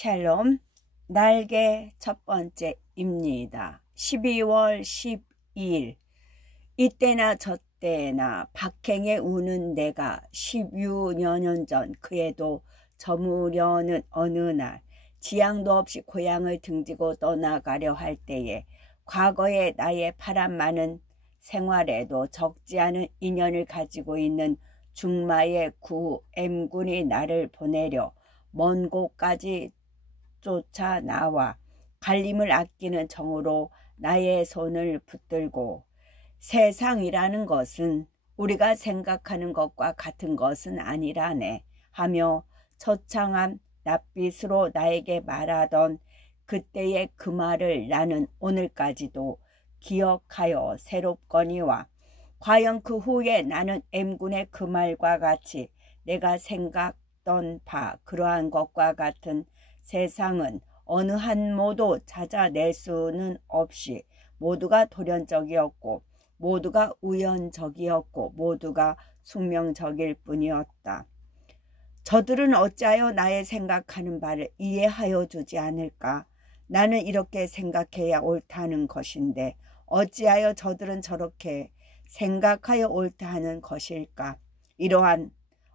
샬롬, 날개 첫 번째입니다. 12월 12일, 이때나 저때나 박행에 우는 내가 10여 년 전 그에도 저무려는 어느 날 지향도 없이 고향을 등지고 떠나가려 할 때에 과거의 나의 파란 많은 생활에도 적지 않은 인연을 가지고 있는 중마의 구 M군이 나를 보내려 먼 곳까지 쫓아 나와 갈림을 아끼는 정으로 나의 손을 붙들고 세상이라는 것은 우리가 생각하는 것과 같은 것은 아니라네 하며 처창한 낯빛으로 나에게 말하던 그때의 그 말을 나는 오늘까지도 기억하여 새롭거니와 과연 그 후에 나는 M군의 그 말과 같이 내가 생각던 바 그러한 것과 같은 세상은 어느 한 모두 찾아낼 수는 없이 모두가 돌연적이었고 모두가 우연적이었고 모두가 숙명적일 뿐이었다. 저들은 어찌하여 나의 생각하는 바를 이해하여 주지 않을까? 나는 이렇게 생각해야 옳다는 것인데 어찌하여 저들은 저렇게 생각하여 옳다 하는 것일까? 이러한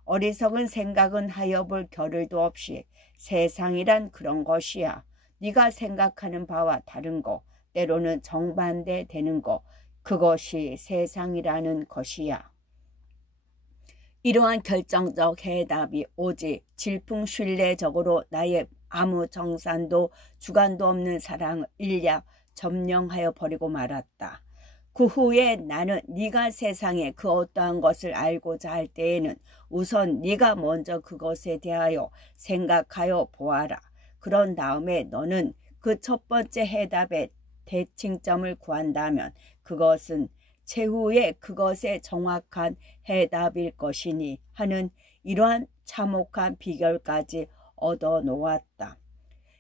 어리석은 생각은 하여 볼 겨를도 없이 세상이란 그런 것이야. 네가 생각하는 바와 다른 거, 때로는 정반대되는 거, 그것이 세상이라는 것이야. 이러한 결정적 해답이 오직 질풍신뢰적으로 나의 아무 정산도 주관도 없는 사랑을 일약 점령하여 버리고 말았다. 그 후에 나는 네가 세상에 그 어떠한 것을 알고자 할 때에는 우선 네가 먼저 그것에 대하여 생각하여 보아라. 그런 다음에 너는 그 첫 번째 해답의 대칭점을 구한다면 그것은 최후의 그것의 정확한 해답일 것이니 하는 이러한 참혹한 비결까지 얻어 놓았다.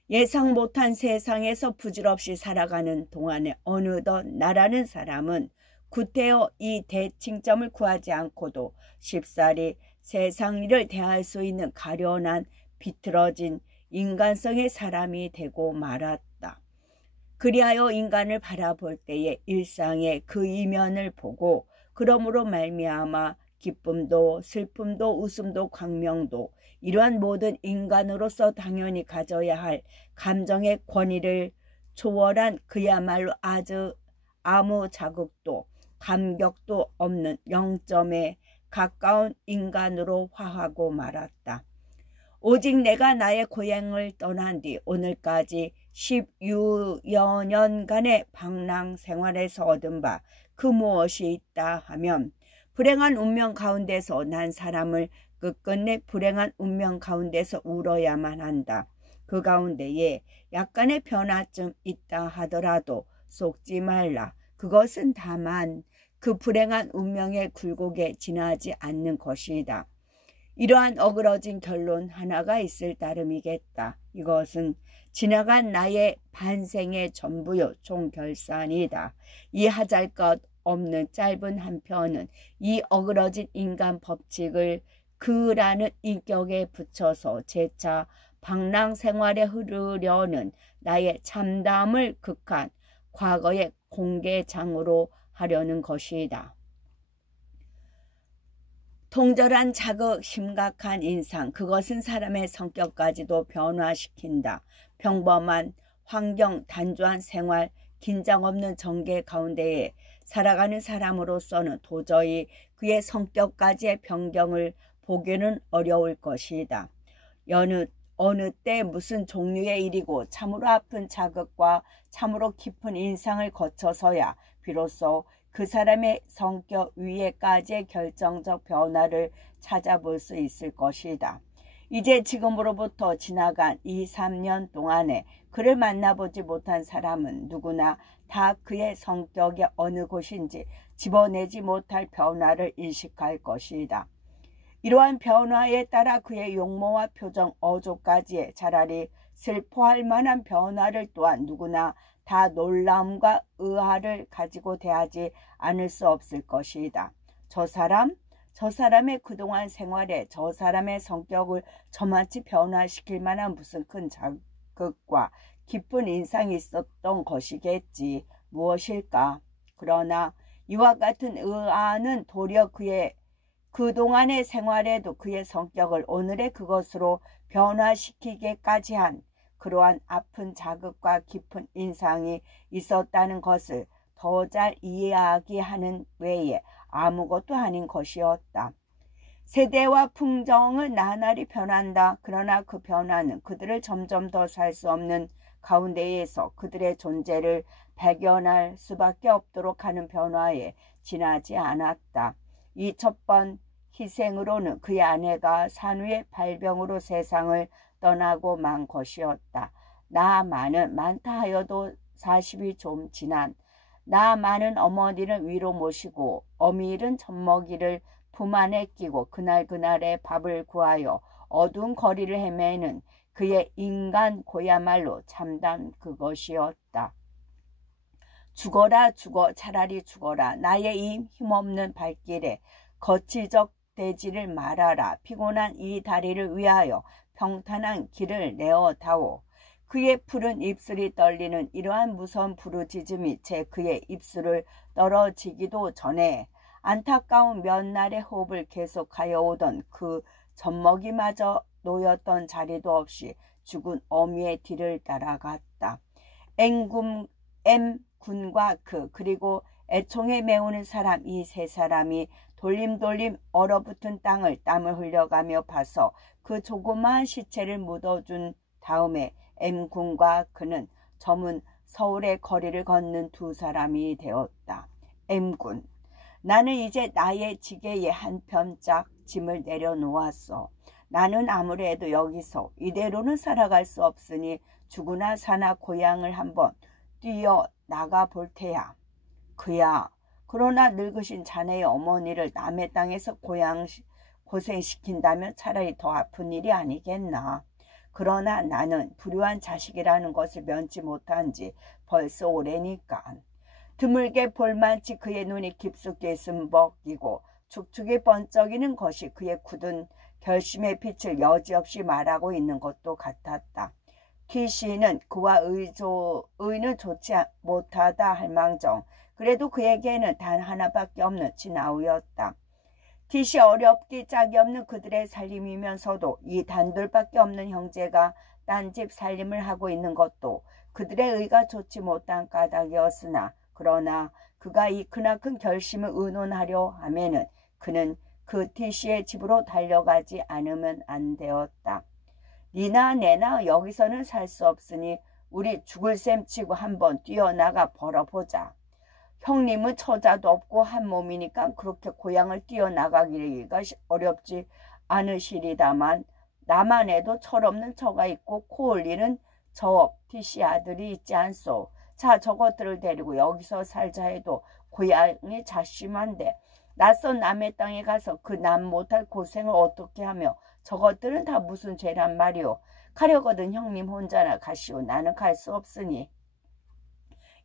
예상 못한 세상에서 부질없이 살아가는 동안에 어느덧 나라는 사람은 구태여 이 대칭점을 구하지 않고도 쉽사리 세상 일을 대할 수 있는 가련한 비틀어진 인간성의 사람이 되고 말았다. 그리하여 인간을 바라볼 때에 일상의 그 이면을 보고 그러므로 말미암아 기쁨도 슬픔도 웃음도 광명도 이러한 모든 인간으로서 당연히 가져야 할 감정의 권위를 초월한 그야말로 아주 아무 자극도 감격도 없는 영점에 가까운 인간으로 화하고 말았다. 오직 내가 나의 고향을 떠난 뒤 오늘까지 10여 년간의 방랑 생활에서 얻은 바 그 무엇이 있다 하면 불행한 운명 가운데서 난 사람을 끝끝내 불행한 운명 가운데서 울어야만 한다. 그 가운데에 약간의 변화쯤 있다 하더라도 속지 말라. 그것은 다만 그 불행한 운명의 굴곡에 지나지 않는 것이다. 이러한 어그러진 결론 하나가 있을 따름이겠다. 이것은 지나간 나의 반생의 전부요 총결산이다. 이 하잘것 없는 짧은 한 편은 이 어그러진 인간 법칙을 그라는 인격에 붙여서 재차 방랑 생활에 흐르려는 나의 참담을 극한 과거의 공개장으로 하려는 것이다. 통절한 자극, 심각한 인상, 그것은 사람의 성격까지도 변화시킨다. 평범한 환경, 단조한 생활, 긴장 없는 전개 가운데에 살아가는 사람으로서는 도저히 그의 성격까지의 변경을 보기는 어려울 것이다. 어느 때 무슨 종류의 일이고 참으로 아픈 자극과 참으로 깊은 인상을 거쳐서야 비로소 그 사람의 성격 위에까지의 결정적 변화를 찾아볼 수 있을 것이다. 이제 지금으로부터 지나간 2, 3년 동안에 그를 만나보지 못한 사람은 누구나 다 그의 성격의 어느 곳인지 집어내지 못할 변화를 인식할 것이다. 이러한 변화에 따라 그의 용모와 표정, 어조까지의 차라리 슬퍼할 만한 변화를 또한 누구나 다 놀라움과 의아를 가지고 대하지 않을 수 없을 것이다. 저 사람의 그동안 생활에 저 사람의 성격을 저만치 변화시킬 만한 무슨 큰 자극과 깊은 인상이 있었던 것이겠지. 무엇일까? 그러나 이와 같은 의아는 도리어 그의 그동안의 생활에도 그의 성격을 오늘의 그것으로 변화시키게까지 한 그러한 아픈 자극과 깊은 인상이 있었다는 것을 더 잘 이해하게 하는 외에 아무것도 아닌 것이었다. 세대와 풍정은 나날이 변한다. 그러나 그 변화는 그들을 점점 더 살 수 없는 가운데에서 그들의 존재를 발견할 수밖에 없도록 하는 변화에 지나지 않았다. 이 첫 번 희생으로는 그의 아내가 산후의 발병으로 세상을 떠나고 만 것이었다. 나만은 많다 하여도 40이 좀 지난 나만은 어머니를 위로 모시고 어미일은 젖먹이를 품 안에 끼고 그날그날의 밥을 구하여 어두운 거리를 헤매는 그의 인간 고야말로 참담 그것이었다. 죽어라 죽어 차라리 죽어라. 나의 이 힘없는 발길에 거치적 되지를 말아라. 피곤한 이 다리를 위하여 평탄한 길을 내어다오. 그의 푸른 입술이 떨리는 이러한 무서운 부르짖음이 제 그의 입술을 떨어지기도 전에 안타까운 몇 날의 호흡을 계속하여 오던 그 젖먹이마저 놓였던 자리도 없이 죽은 어미의 뒤를 따라갔다. M군과 그리고 애총에 메우는 사람 이 세 사람이 돌림돌림 얼어붙은 땅을 땀을 흘려가며 파서 그 조그마한 시체를 묻어준 다음에 M군과 그는 저문 서울의 거리를 걷는 두 사람이 되었다. M군, 나는 이제 나의 지게에 한 편짝 짐을 내려놓았어. 나는 아무래도 여기서 이대로는 살아갈 수 없으니 죽으나 사나 고향을 한번 뛰어나가 볼 테야. 그야, 그러나 늙으신 자네의 어머니를 남의 땅에서 고생시킨다면 차라리 더 아픈 일이 아니겠나. 그러나 나는 불효한 자식이라는 것을 면치 못한 지 벌써 오래니까. 드물게 볼만치 그의 눈이 깊숙이 숨벅이고 축축이 번쩍이는 것이 그의 굳은 결심의 빛을 여지없이 말하고 있는 것도 같았다. T씨는 그와 의는 좋지 못하다 할망정 그래도 그에게는 단 하나밖에 없는 친아우였다. T씨 어렵기 짝이 없는 그들의 살림이면서도 이 단둘밖에 없는 형제가 딴 집 살림을 하고 있는 것도 그들의 의가 좋지 못한 까닭이었으나 그러나 그가 이 크나큰 결심을 의논하려 하면은 그는 그 T씨의 집으로 달려가지 않으면 안 되었다. 니나 내나 여기서는 살 수 없으니 우리 죽을 셈 치고 한번 뛰어나가 벌어보자. 형님은 처자도 없고 한 몸이니까 그렇게 고향을 뛰어나가기가 어렵지 않으시리다만 나만 해도 철없는 처가 있고 코 올리는 저 T씨 아들이 있지 않소. 자, 저것들을 데리고 여기서 살자 해도 고향이 자심한데 낯선 남의 땅에 가서 그 남 못할 고생을 어떻게 하며 저것들은 다 무슨 죄란 말이오. 가려거든 형님 혼자나 가시오. 나는 갈 수 없으니.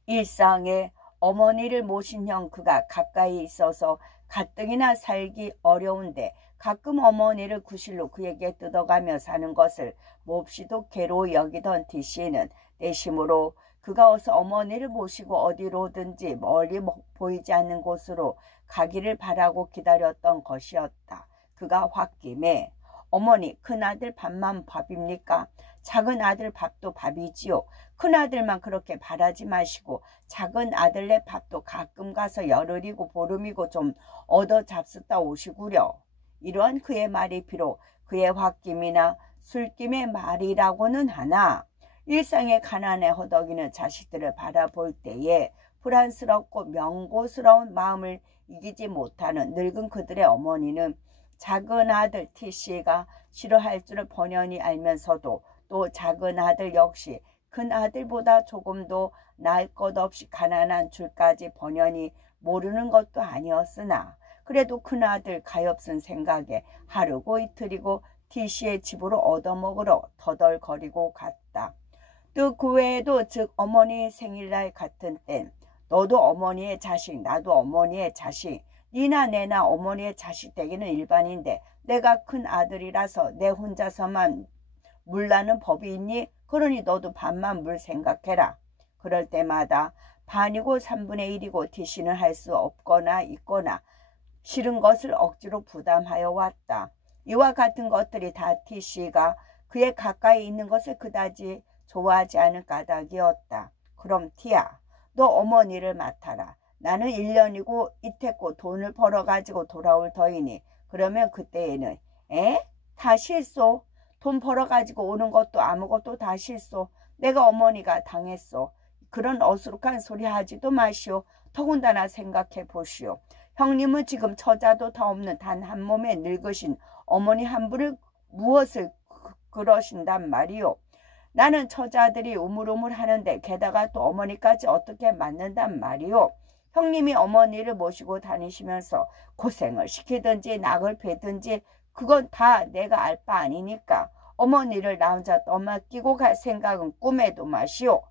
일상에 어머니를 모신 형 그가 가까이 있어서 가뜩이나 살기 어려운데 가끔 어머니를 구실로 그에게 뜯어가며 사는 것을 몹시도 괴로워 여기던 T씨는 내심으로 그가 어서 어머니를 모시고 어디로든지 멀리 보이지 않는 곳으로 가기를 바라고 기다렸던 것이었다. 그가 홧김에 어머니, 큰아들 밥만 밥입니까? 작은 아들 밥도 밥이지요. 큰아들만 그렇게 바라지 마시고 작은 아들네 밥도 가끔 가서 열흘이고 보름이고 좀 얻어 잡수다 오시구려. 이러한 그의 말이 비록 그의 홧김이나 술김의 말이라고는 하나 일상의 가난에 허덕이는 자식들을 바라볼 때에 불안스럽고 명고스러운 마음을 이기지 못하는 늙은 그들의 어머니는 작은 아들 T씨가 싫어할 줄을 번연히 알면서도 또 작은 아들 역시 큰 아들보다 조금도 나을 것 없이 가난한 줄까지 번연히 모르는 것도 아니었으나 그래도 큰아들 가엾은 생각에 하루고 이틀이고 T씨의 집으로 얻어먹으러 터덜거리고 갔다. 또 그 외에도 즉 어머니의 생일날 같은 땐 너도 어머니의 자식 나도 어머니의 자식 니나 내나 어머니의 자식 되기는 일반인데 내가 큰 아들이라서 내 혼자서만 물 나는 법이 있니? 그러니 너도 반만 물 생각해라. 그럴 때마다 반이고 3분의 1이고 DC는 할 수 없거나 있거나 싫은 것을 억지로 부담하여 왔다. 이와 같은 것들이 다 DC가 그의 가까이 있는 것을 그다지 좋아하지 않은 까닭이었다. 그럼 티야, 너 어머니를 맡아라. 나는 1년이고 이태고 돈을 벌어가지고 돌아올 터이니 그러면 그때에는 다 실소? 돈 벌어가지고 오는 것도 아무것도 다 실소. 내가 어머니가 당했소. 그런 어수룩한 소리 하지도 마시오. 더군다나 생각해 보시오. 형님은 지금 처자도 다 없는 단 한 몸에 늙으신 어머니 한 분을 무엇을 그러신단 말이오. 나는 처자들이 우물우물 하는데 게다가 또 어머니까지 어떻게 맞는단 말이오. 형님이 어머니를 모시고 다니시면서 고생을 시키든지 낙을 패든지 그건 다 내가 알 바 아니니까 어머니를 나 혼자 떠맡기고 갈 생각은 꿈에도 마시오.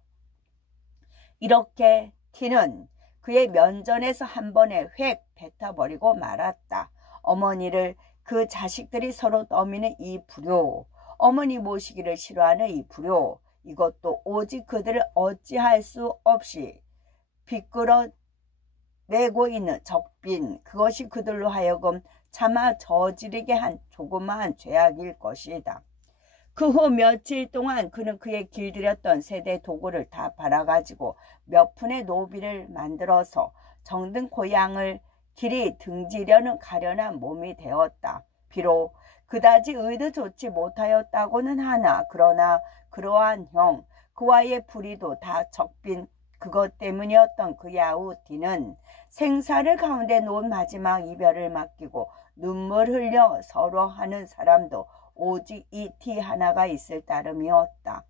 이렇게 티는 그의 면전에서 한 번에 획 뱉어버리고 말았다. 어머니를 그 자식들이 서로 떠미는 이 불효, 어머니 모시기를 싫어하는 이 불효, 이것도 오직 그들을 어찌할 수 없이 비끌어 내고 있는 적빈, 그것이 그들로 하여금 차마 저지르게 한 조그마한 죄악일 것이다. 그 후 며칠 동안 그는 그의 길들였던 세대 도구를 다 팔아가지고 몇 푼의 노비를 만들어서 정든 고향을 길이 등지려는 가련한 몸이 되었다. 비록 그다지 의도 좋지 못하였다고는 하나 그러나 그러한 형, 그와의 불의도 다 적빈 그것 때문이었던 그 야우티는 생사를 가운데 놓은 마지막 이별을 맡기고 눈물 흘려 서로 하는 사람도 오직 이 티 하나가 있을 따름이었다.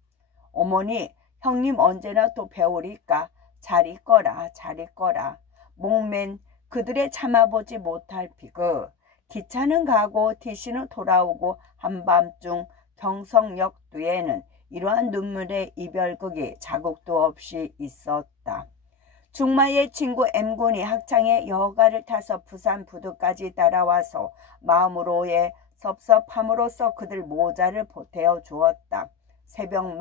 어머니, 형님 언제나 또 배우리까? 잘 있거라, 잘 있거라. 목맨 그들의 참아보지 못할 비극. 기차는 가고 티씨는 돌아오고 한밤중 경성역 뒤에는 이러한 눈물의 이별극이 자국도 없이 있었다. 중마의 친구 M군이 학창의 여가를 타서 부산 부두까지 따라와서 마음으로의 섭섭함으로써 그들 모자를 보태어 주었다. 새벽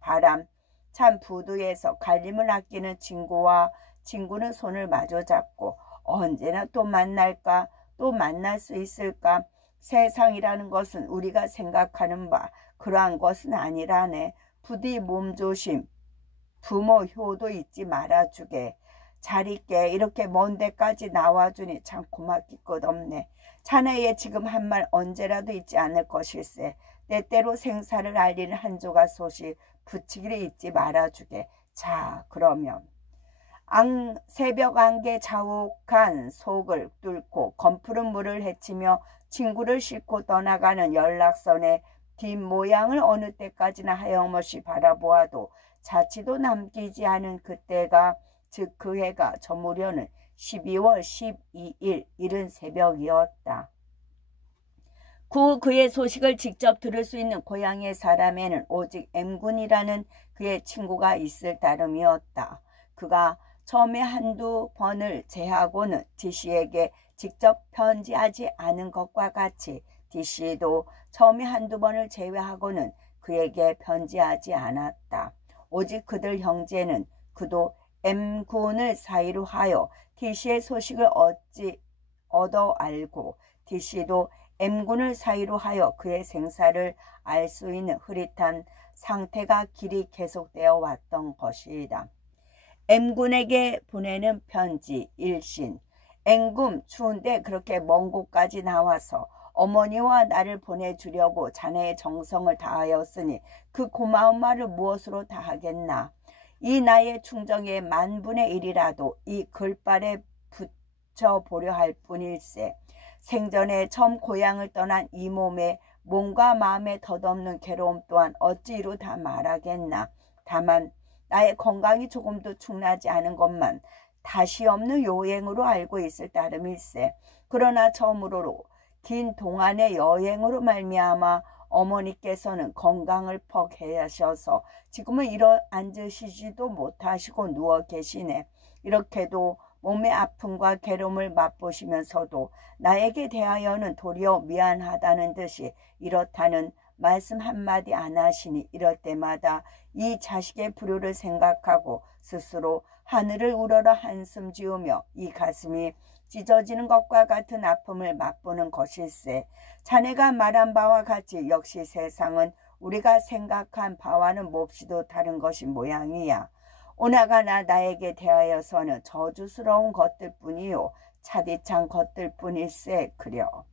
바람 찬 부두에서 갈림을 아끼는 친구와 친구는 손을 마주 잡고 언제나 또 만날까? 또 만날 수 있을까? 세상이라는 것은 우리가 생각하는 바 그러한 것은 아니라네. 부디 몸조심, 부모 효도 잊지 말아주게. 잘 있게 이렇게 먼 데까지 나와주니 참 고맙기 끝없네. 자네의 지금 한 말 언제라도 잊지 않을 것일세. 때때로 생사를 알리는 한 조각 소식 붙이기를 잊지 말아주게. 자, 그러면 새벽 안개 자욱한 속을 뚫고 검푸른 물을 헤치며 친구를 싣고 떠나가는 연락선의 뒷모양을 어느 때까지나 하염없이 바라보아도 자취도 남기지 않은 그때가 즉 그 해가 저무려는 12월 12일 이른 새벽이었다. 그의 소식을 직접 들을 수 있는 고향의 사람에는 오직 M군이라는 그의 친구가 있을 따름이었다. 그가 처음에 한두 번을 제하고는 DC에게 직접 편지하지 않은 것과 같이 DC도 처음에 한두 번을 제외하고는 그에게 편지하지 않았다. 오직 그들 형제는 그도 M군을 사이로 하여 DC의 소식을 얻어 알고 DC도 M군을 사이로 하여 그의 생사를 알 수 있는 흐릿한 상태가 길이 계속되어 왔던 것이다. M군에게 보내는 편지 일신. M군, 추운데 그렇게 먼 곳까지 나와서 어머니와 나를 보내주려고 자네의 정성을 다하였으니 그 고마운 말을 무엇으로 다하겠나. 이 나의 충정의 10,000분의 1이라도 이 글발에 붙여보려 할 뿐일세. 생전에 처음 고향을 떠난 이 몸에 몸과 마음에 덧없는 괴로움 또한 어찌 이루 다 말하겠나. 다만 나의 건강이 조금도 충나지 않은 것만 다시 없는 요행으로 알고 있을 따름일세. 그러나 처음으로 긴 동안의 여행으로 말미암아 어머니께서는 건강을 퍽 해하셔서 지금은 일어 앉으시지도 못하시고 누워 계시네. 이렇게도 몸의 아픔과 괴로움을 맛보시면서도 나에게 대하여는 도리어 미안하다는 듯이 이렇다는 말씀 한마디 안 하시니 이럴 때마다 이 자식의 불효를 생각하고 스스로 하늘을 우러러 한숨 지으며 이 가슴이 찢어지는 것과 같은 아픔을 맛보는 것일세. 자네가 말한 바와 같이 역시 세상은 우리가 생각한 바와는 몹시도 다른 것이 모양이야. 오나가나 나에게 대하여서는 저주스러운 것들 뿐이요 차디찬 것들 뿐일세 그려.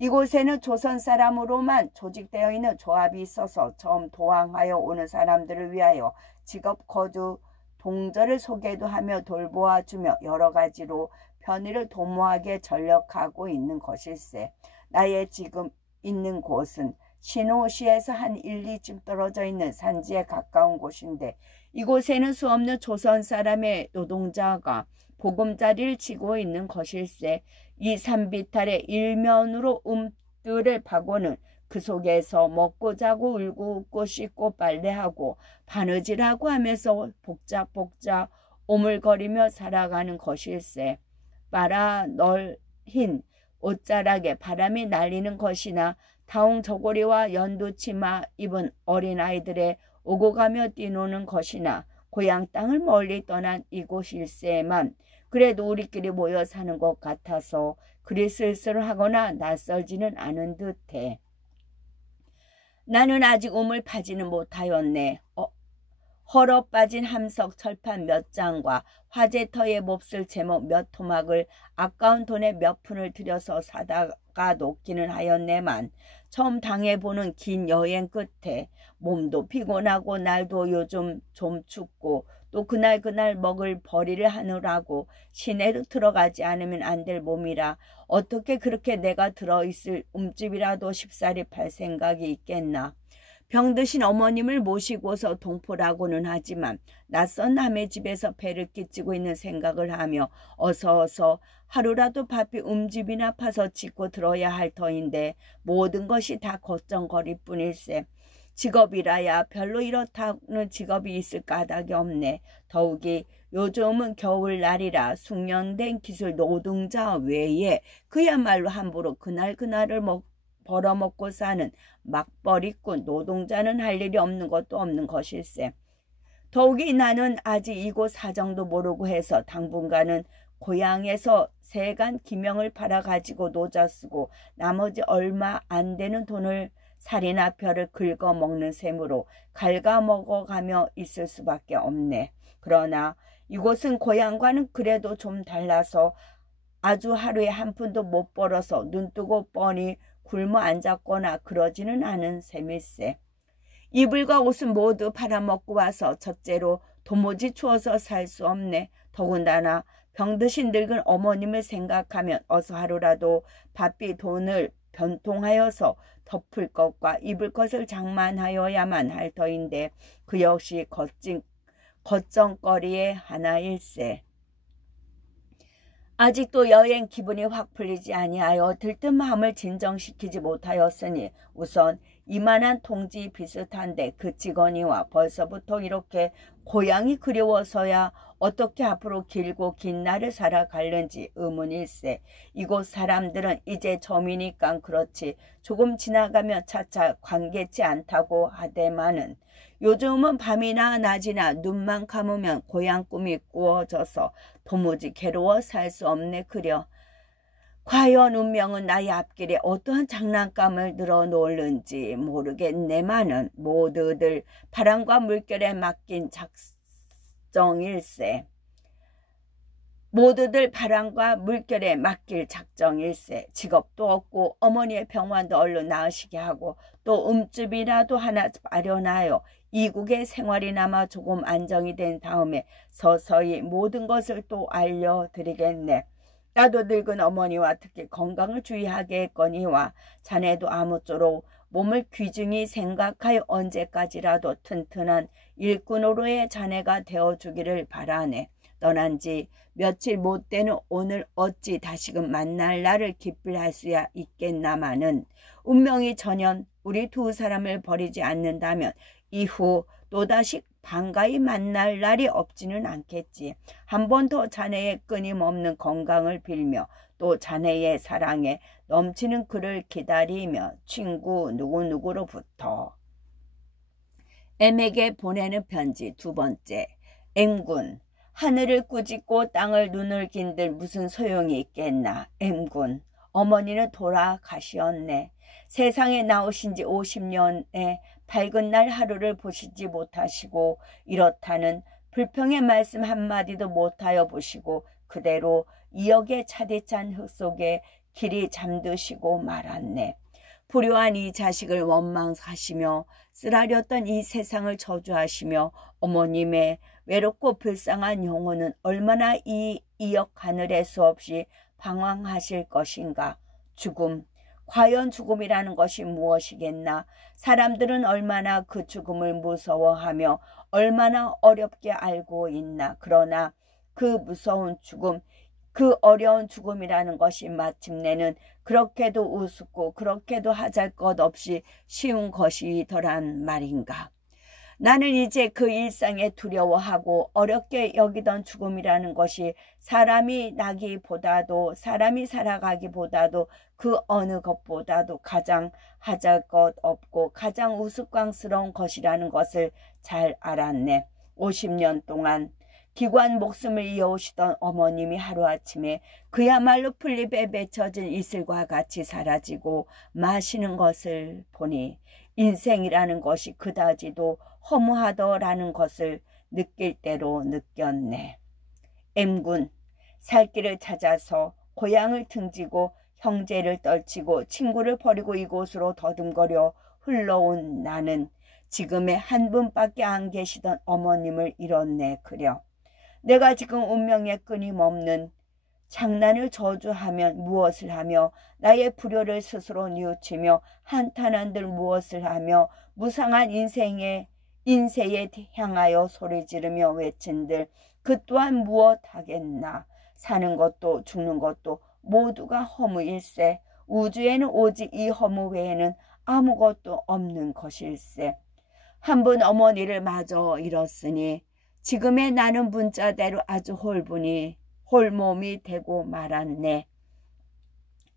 이곳에는 조선 사람으로만 조직되어 있는 조합이 있어서 처음 도항하여 오는 사람들을 위하여 직업 거주 동절을 소개도 하며 돌보아주며 여러 가지로 편의를 도모하게 전력하고 있는 것일세. 나의 지금 있는 곳은 신호시에서 한 1, 2쯤 떨어져 있는 산지에 가까운 곳인데 이곳에는 수없는 조선 사람의 노동자가 보금자리를 지고 있는 것일세. 이 산비탈의 일면으로 움들을 파고는 그 속에서 먹고 자고 울고 웃고 씻고 빨래하고 바느질하고 하면서 복작복작 오물거리며 살아가는 것일세. 빨아 널흰 옷자락에 바람이 날리는 것이나 다웅 저고리와 연두치마 입은 어린아이들의 오고 가며 뛰노는 것이나 고향 땅을 멀리 떠난 이곳일세만 그래도 우리끼리 모여 사는 것 같아서 그리 쓸쓸하거나 낯설지는 않은 듯해. 나는 아직 우물 파지는 못하였네. 헐어 빠진 함석 철판 몇 장과 화재터에 몹쓸 제목 몇 토막을 아까운 돈에 몇 푼을 들여서 사다가 놓기는 하였네만 처음 당해보는 긴 여행 끝에 몸도 피곤하고 날도 요즘 좀 춥고 또 그날 먹을 벌이를 하느라고 시내로 들어가지 않으면 안 될 몸이라 어떻게 그렇게 내가 들어있을 움집이라도 쉽사리 팔 생각이 있겠나. 병드신 어머님을 모시고서 동포라고는 하지만 낯선 남의 집에서 배를 끼치고 있는 생각을 하며 어서 하루라도 바삐 움집이나 파서 짓고 들어야 할 터인데 모든 것이 다 걱정거릴 뿐일세. 직업이라야 별로 이렇다는 직업이 있을 까닭이 없네. 더욱이 요즘은 겨울날이라 숙련된 기술 노동자 외에 그야말로 함부로 그날을 벌어먹고 사는 막벌이꾼 노동자는 할 일이 없는 것도 없는 것일세. 더욱이 나는 아직 이곳 사정도 모르고 해서 당분간은 고향에서 세간 기명을 팔아가지고 노자 쓰고 나머지 얼마 안 되는 돈을 살이나 벼를 긁어먹는 셈으로 갉아먹어가며 있을 수밖에 없네. 그러나 이곳은 고향과는 그래도 좀 달라서 아주 하루에 한 푼도 못 벌어서 눈뜨고 뻔히 굶어 앉았거나 그러지는 않은 셈일세. 이불과 옷은 모두 팔아먹고 와서 첫째로 도무지 추워서 살 수 없네. 더군다나 병드신 늙은 어머님을 생각하면 어서 하루라도 바삐 돈을 변통하여서 덮을 것과 입을 것을 장만하여야만 할 터인데 그 역시 걱정거리의 하나일세. 아직도 여행 기분이 확 풀리지 아니하여 들뜬 마음을 진정시키지 못하였으니 우선 이만한 통지 비슷한데 그 직원이와 벌써부터 이렇게 고향이 그리워서야 어떻게 앞으로 길고 긴 날을 살아갈는지 의문일세. 이곳 사람들은 이제 점이니까 그렇지 조금 지나가면 차차 관계치 않다고 하되마는 요즘은 밤이나 낮이나 눈만 감으면 고향 꿈이 꾸어져서 도무지 괴로워 살 수 없네 그려. 과연 운명은 나의 앞길에 어떠한 장난감을 늘어놓을는지 모르겠네마는 모두들 바람과 물결에 맡긴 작정일세. 모두들 바람과 물결에 맡길 작정일세. 직업도 없고 어머니의 병환도 얼른 나으시게 하고 또 움집이라도 하나 마련하여 이국의 생활이나마 조금 안정이 된 다음에 서서히 모든 것을 또 알려드리겠네. 나도 늙은 어머니와 특히 건강을 주의하게 했거니와 자네도 아무쪼록 몸을 귀중히 생각하여 언제까지라도 튼튼한 일꾼으로의 자네가 되어주기를 바라네. 떠난 지 며칠 못 되는 오늘 어찌 다시금 만날 날을 기필할 수야 있겠나마는 운명이 전연 우리 두 사람을 버리지 않는다면 이후 또다시 반가이 만날 날이 없지는 않겠지. 한 번 더 자네의 끊임없는 건강을 빌며 또 자네의 사랑에 넘치는 그를 기다리며 친구 누구누구로부터. M에게 보내는 편지. 두 번째. M군. 하늘을 꾸짖고 땅을 눈을 긴들 무슨 소용이 있겠나. M군. 어머니는 돌아가시었네. 세상에 나오신 지 50년의 밝은 날 하루를 보시지 못하시고 이렇다는 불평의 말씀 한마디도 못하여 보시고 그대로 2억의 차디찬 흙 속에 길이 잠드시고 말았네. 불효한 이 자식을 원망하시며 쓰라렸던 이 세상을 저주하시며 어머님의 외롭고 불쌍한 영혼은 얼마나 이 2억 하늘에 수없이 방황하실 것인가. 죽음. 과연 죽음이라는 것이 무엇이겠나. 사람들은 얼마나 그 죽음을 무서워하며 얼마나 어렵게 알고 있나. 그러나 그 무서운 죽음, 그 어려운 죽음이라는 것이 마침내는 그렇게도 우습고 그렇게도 하잘것없이 쉬운 것이더란 말인가. 나는 이제 그 일상에 두려워하고 어렵게 여기던 죽음이라는 것이 사람이 나기보다도 사람이 살아가기보다도 그 어느 것보다도 가장 하잘것없고 가장 우스꽝스러운 것이라는 것을 잘 알았네. 50년 동안 기관 목숨을 이어오시던 어머님이 하루아침에 그야말로 풀잎에 맺혀진 이슬과 같이 사라지고 마시는 것을 보니 인생이라는 것이 그다지도 허무하더라는 것을 느낄 대로 느꼈네. M군. 살 길을 찾아서 고향을 등지고 형제를 떨치고 친구를 버리고 이곳으로 더듬거려 흘러온 나는 지금의 한 분밖에 안 계시던 어머님을 잃었네. 그려 내가 지금 운명에 끊임없는 장난을 저주하면 무엇을 하며 나의 불효를 스스로 뉘우치며 한탄한들 무엇을 하며 무상한 인세에 향하여 소리 지르며 외친들 그 또한 무엇 하겠나. 사는 것도 죽는 것도 모두가 허무일세. 우주에는 오직 이 허무 외에는 아무것도 없는 것일세. 한 분 어머니를 마저 잃었으니 지금의 나는 문자대로 아주 홀몸이 되고 말았네.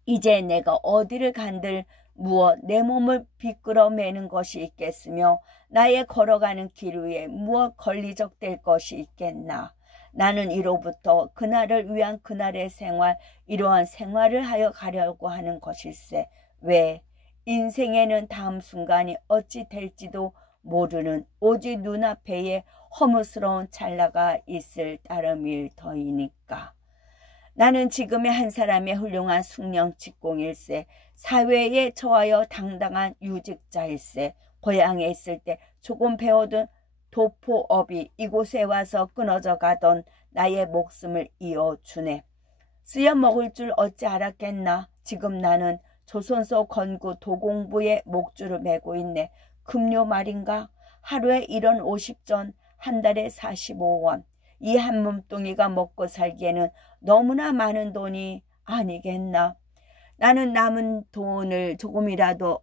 이제 내가 어디를 간들 무엇 내 몸을 비끄러매는 것이 있겠으며 나의 걸어가는 길 위에 무엇 걸리적될 것이 있겠나. 나는 이로부터 그날을 위한 그날의 생활, 이러한 생활을 하여 가려고 하는 것일세. 왜? 인생에는 다음 순간이 어찌 될지도 모르는 오직 눈앞에 허무스러운 찰나가 있을 따름일 터이니까. 나는 지금의 한 사람의 훌륭한 숙련 직공일세. 사회에 처하여 당당한 유직자일세. 고향에 있을 때 조금 배워둔 도포업이 이곳에 와서 끊어져 가던 나의 목숨을 이어주네. 쓰여 먹을 줄 어찌 알았겠나. 지금 나는 조선소 건구 도공부에 목줄을 메고 있네. 금요 말인가? 하루에 1원 50전, 한 달에 45원. 이 한 몸뚱이가 먹고 살기에는 너무나 많은 돈이 아니겠나. 나는 남은 돈을 조금이라도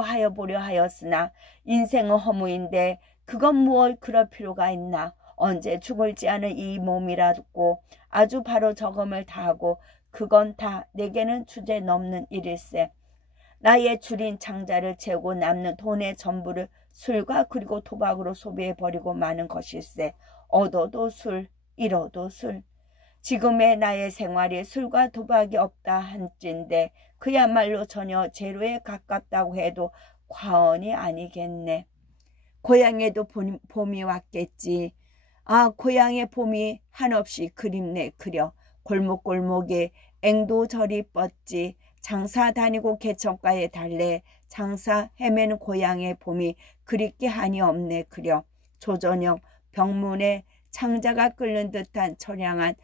하여 보려 하였으나 인생은 허무인데 그건 무얼 그럴 필요가 있나. 언제 죽을지 아는 이 몸이라고 아주 바로 저금을 다하고 그건 다 내게는 주제넘는 일일세. 나의 줄인 창자를 채우고 남는 돈의 전부를 술과 그리고 도박으로 소비해버리고 마는 것일세. 얻어도 술, 잃어도 술. 지금의 나의 생활이 술과 도박이 없다 한찐데 그야말로 전혀 제로에 가깝다고 해도 과언이 아니겠네. 고향에도 봄이 왔겠지. 아, 고향의 봄이 한없이 그립네. 그려 골목골목에 앵도절이 뻗지. 장사 다니고 개척가에 달래 장사 헤매는 고향의 봄이 그립게 한이 없네. 그려 조저녁 병문에 창자가 끓는 듯한 처량한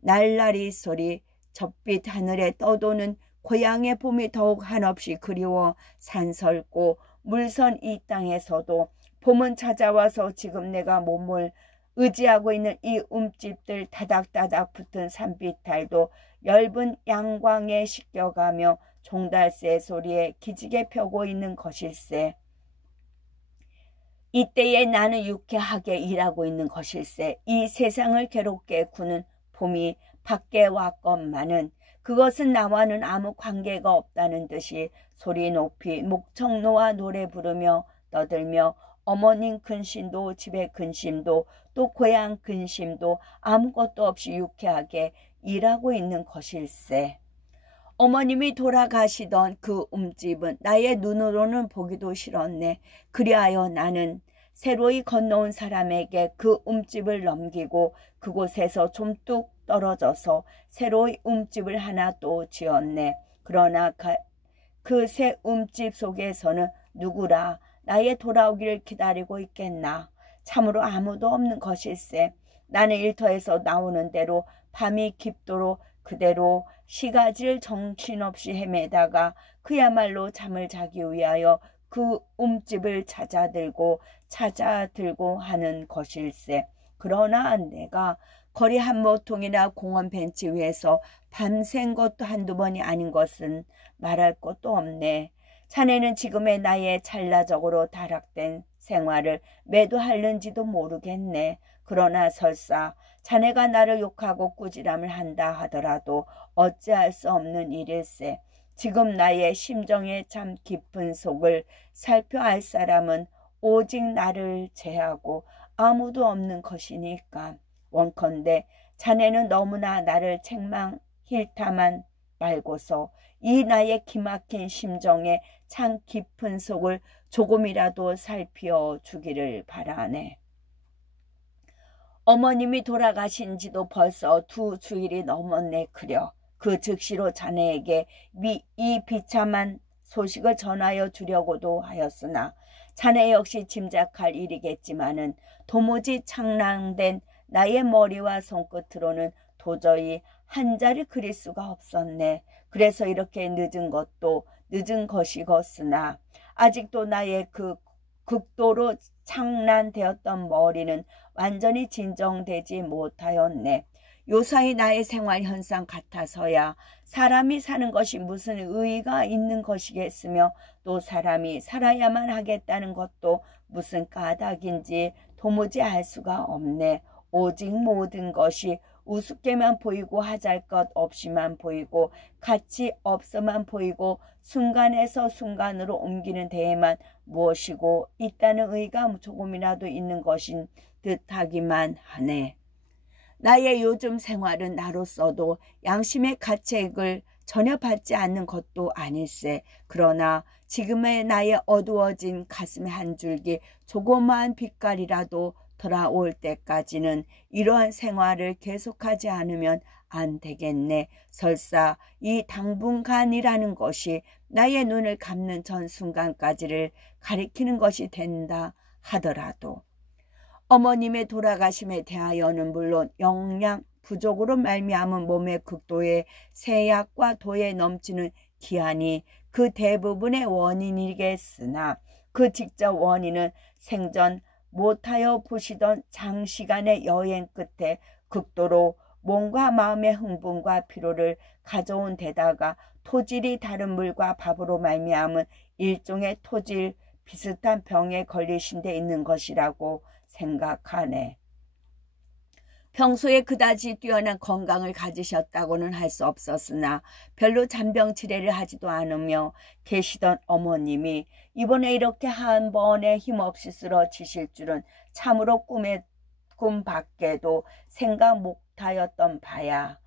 날라리 소리, 젖빛 하늘에 떠도는 고향의 봄이 더욱 한없이 그리워 산설고 물선 이 땅에서도 봄은 찾아와서 지금 내가 몸을 의지하고 있는 이 움집들 다닥다닥 붙은 산비탈도 엷은 양광에 씻겨가며 종달새 소리에 기지개 펴고 있는 것일세. 이때에 나는 유쾌하게 일하고 있는 것일세. 이 세상을 괴롭게 구는 봄이 밖에 왔건만은 그것은 나와는 아무 관계가 없다는 듯이 소리 높이 목청 놓아 노래 부르며 떠들며 어머님 근심도 집의 근심도 또 고향 근심도 아무것도 없이 유쾌하게 일하고 있는 것일세. 어머님이 돌아가시던 그 움집은 나의 눈으로는 보기도 싫었네. 그리하여 나는 새로이 건너온 사람에게 그 움집을 넘기고 그곳에서 좀 뚝 떨어져서 새로이 움집을 하나 또 지었네. 그러나 그 새 움집 속에서는 누구라 나의 돌아오기를 기다리고 있겠나. 참으로 아무도 없는 것일세. 나는 일터에서 나오는 대로 밤이 깊도록 그대로 시가지를 정신없이 헤매다가 그야말로 잠을 자기 위하여 그 움집을 찾아들고 하는 것일세. 그러나 내가 거리 한 모퉁이나 공원 벤치 위에서 밤샌 것도 한두 번이 아닌 것은 말할 것도 없네. 자네는 지금의 나의 찰나적으로 타락된 생활을 매도하는지도 모르겠네. 그러나 설사 자네가 나를 욕하고 꾸지람을 한다 하더라도 어찌할 수 없는 일일세. 지금 나의 심정의 참 깊은 속을 살펴 알 사람은 오직 나를 제하고 아무도 없는 것이니까. 원컨대 자네는 너무나 나를 책망힐타만 말고서 이 나의 기막힌 심정의 참 깊은 속을 조금이라도 살펴 주기를 바라네. 어머님이 돌아가신 지도 벌써 2주일이 넘었네 그려. 그 즉시로 자네에게 이 비참한 소식을 전하여 주려고도 하였으나 자네 역시 짐작할 일이겠지만은 도무지 창랑된 나의 머리와 손끝으로는 도저히 한자를 그릴 수가 없었네. 그래서 이렇게 늦은 것도 늦은 것이겠으나 아직도 나의 그 극도로 창란되었던 머리는 완전히 진정되지 못하였네. 요사이 나의 생활 현상 같아서야 사람이 사는 것이 무슨 의의가 있는 것이겠으며 또 사람이 살아야만 하겠다는 것도 무슨 까닭인지 도무지 알 수가 없네. 오직 모든 것이 우습게만 보이고 하잘것 없이만 보이고 가치 없어만 보이고 순간에서 순간으로 옮기는 데에만 무엇이고 있다는 의의가 조금이라도 있는 것인 듯하기만 하네. 나의 요즘 생활은 나로서도 양심의 가책을 전혀 받지 않는 것도 아닐세. 그러나 지금의 나의 어두워진 가슴의 한 줄기 조그마한 빛깔이라도 돌아올 때까지는 이러한 생활을 계속하지 않으면 안 되겠네. 설사 이 당분간이라는 것이 나의 눈을 감는 전 순간까지를 가리키는 것이 된다 하더라도 어머님의 돌아가심에 대하여는 물론 영양 부족으로 말미암은 몸의 극도의 세약과 도에 넘치는 기한이 그 대부분의 원인이겠으나 그 직접 원인은 생전 못하여 보시던 장시간의 여행 끝에 극도로 몸과 마음의 흥분과 피로를 가져온 데다가 토질이 다른 물과 밥으로 말미암은 일종의 토질 비슷한 병에 걸리신 데 있는 것이라고 생각하네. 평소에 그다지 뛰어난 건강을 가지셨다고는 할 수 없었으나 별로 잔병 치레를 하지도 않으며 계시던 어머님이 이번에 이렇게 한 번에 힘없이 쓰러지실 줄은 참으로 꿈 밖에도 생각 못하였던 바야.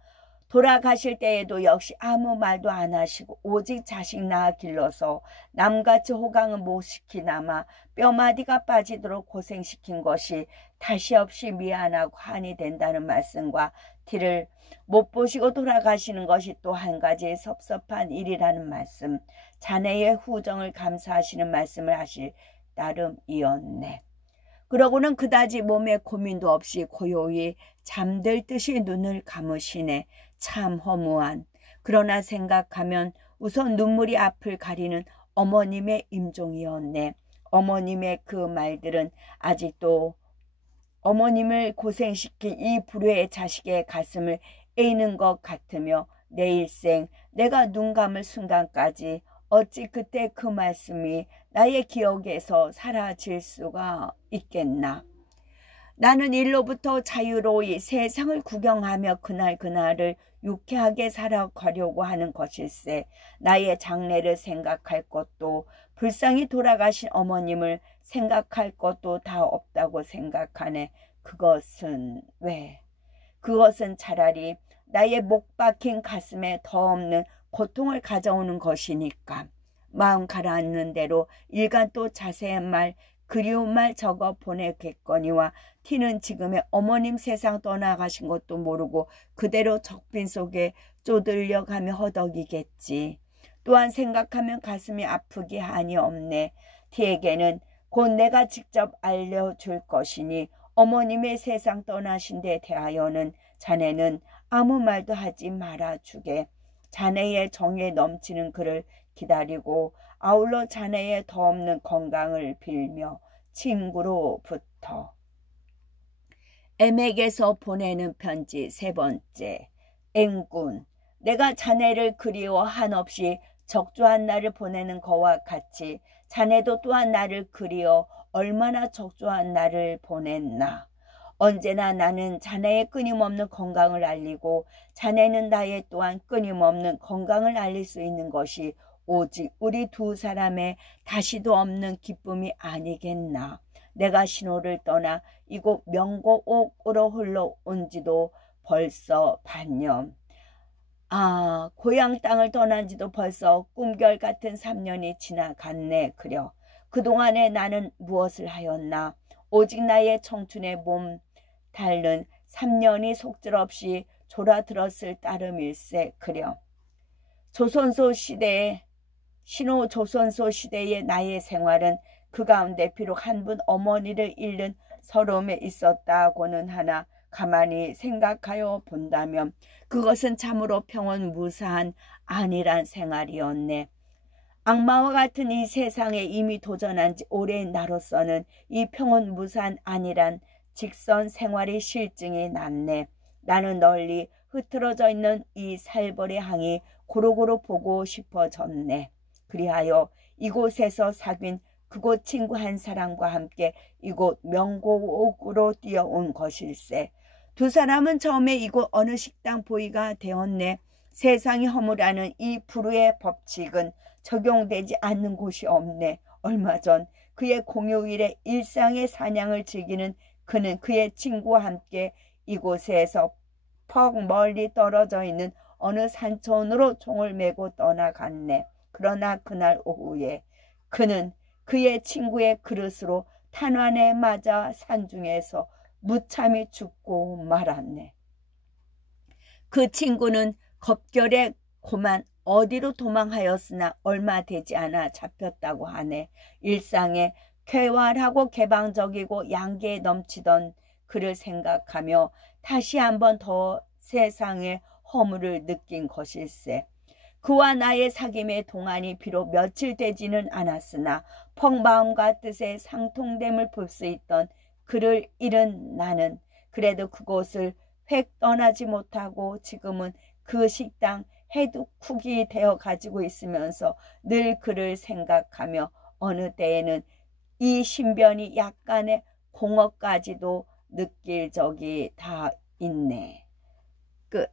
돌아가실 때에도 역시 아무 말도 안 하시고 오직 자식 낳아 길러서 남같이 호강은 못 시키나마 뼈마디가 빠지도록 고생시킨 것이 다시 없이 미안하고 한이 된다는 말씀과 티를 못 보시고 돌아가시는 것이 또 한 가지 섭섭한 일이라는 말씀, 자네의 후정을 감사하시는 말씀을 하실 따름이었네. 그러고는 그다지 몸에 고민도 없이 고요히 잠들 듯이 눈을 감으시네. 참 허무한. 그러나 생각하면 우선 눈물이 앞을 가리는 어머님의 임종이었네. 어머님의 그 말들은 아직도 어머님을 고생시킨 이 불효의 자식의 가슴을 에이는 것 같으며 내 일생 내가 눈 감을 순간까지 어찌 그때 그 말씀이 나의 기억에서 사라질 수가 있겠나. 나는 일로부터 자유로이 세상을 구경하며 그날을 유쾌하게 살아가려고 하는 것일세. 나의 장래를 생각할 것도 불쌍히 돌아가신 어머님을 생각할 것도 다 없다고 생각하네. 그것은 왜? 그것은 차라리 나의 목 박힌 가슴에 더 없는 고통을 가져오는 것이니까. 마음 가라앉는 대로 일간 또 자세한 말, 그리운 말 적어 보내겠거니와 티는 지금의 어머님 세상 떠나가신 것도 모르고 그대로 적빈 속에 쪼들려가며 허덕이겠지. 또한 생각하면 가슴이 아프기 한이 없네. 티에게는 곧 내가 직접 알려줄 것이니 어머님의 세상 떠나신 데 대하여는 자네는 아무 말도 하지 말아주게. 자네의 정에 넘치는 그를 기다리고 아울러 자네의 더 없는 건강을 빌며 친구로부터. M에게서 보내는 편지 3번째. M군, 내가 자네를 그리워 한없이 적조한 날을 보내는 거와 같이 자네도 또한 나를 그리워 얼마나 적조한 날을 보냈나. 언제나 나는 자네의 끊임없는 건강을 알리고 자네는 나의 또한 끊임없는 건강을 알릴 수 있는 것이 오직 우리 두 사람의 다시도 없는 기쁨이 아니겠나. 내가 신호를 떠나 이곳 명곡옥으로 흘러온 지도 벌써 반년. 고향 땅을 떠난 지도 벌써 꿈결 같은 3년이 지나갔네. 그려 그동안에 나는 무엇을 하였나. 오직 나의 청춘의 몸 닳는 3년이 속절없이 졸아들었을 따름일세. 그려 신호조선소 시대의 나의 생활은 그 가운데 비록 한 분 어머니를 잃는 서러움에 있었다고는 하나 가만히 생각하여 본다면 그것은 참으로 평온무사한 안일한 생활이었네. 악마와 같은 이 세상에 이미 도전한 지 오래인 나로서는 이 평온무사한 안일한 직선 생활이 실증이 났네. 나는 널리 흐트러져 있는 이 살벌의 항이 고루고루 보고 싶어졌네. 그리하여 이곳에서 사귄 그곳 친구 한 사람과 함께 이곳 명곡옥으로 뛰어온 것일세. 두 사람은 처음에 이곳 어느 식당 보이가 되었네. 세상이 허물하는 이 불후의 법칙은 적용되지 않는 곳이 없네. 얼마 전 그의 공휴일에 일상의 사냥을 즐기는 그는 그의 친구와 함께 이곳에서 퍽 멀리 떨어져 있는 어느 산촌으로 총을 메고 떠나갔네. 그러나 그날 오후에 그는 그의 친구의 그릇으로 탄환에 맞아 산중에서 무참히 죽고 말았네. 그 친구는 겁결에 고만 어디로 도망하였으나 얼마 되지 않아 잡혔다고 하네. 일상에 쾌활하고 개방적이고 양기에 넘치던 그를 생각하며 다시 한번 더 세상의 허물을 느낀 것일세. 그와 나의 사귐의 동안이 비록 며칠 되지는 않았으나 펑마음과 뜻의 상통됨을 볼 수 있던 그를 잃은 나는 그래도 그곳을 획 떠나지 못하고 지금은 그 식당 해독국이 되어 가지고 있으면서 늘 그를 생각하며 어느 때에는 이 신변이 약간의 공허까지도 느낄 적이 다 있네. 끝.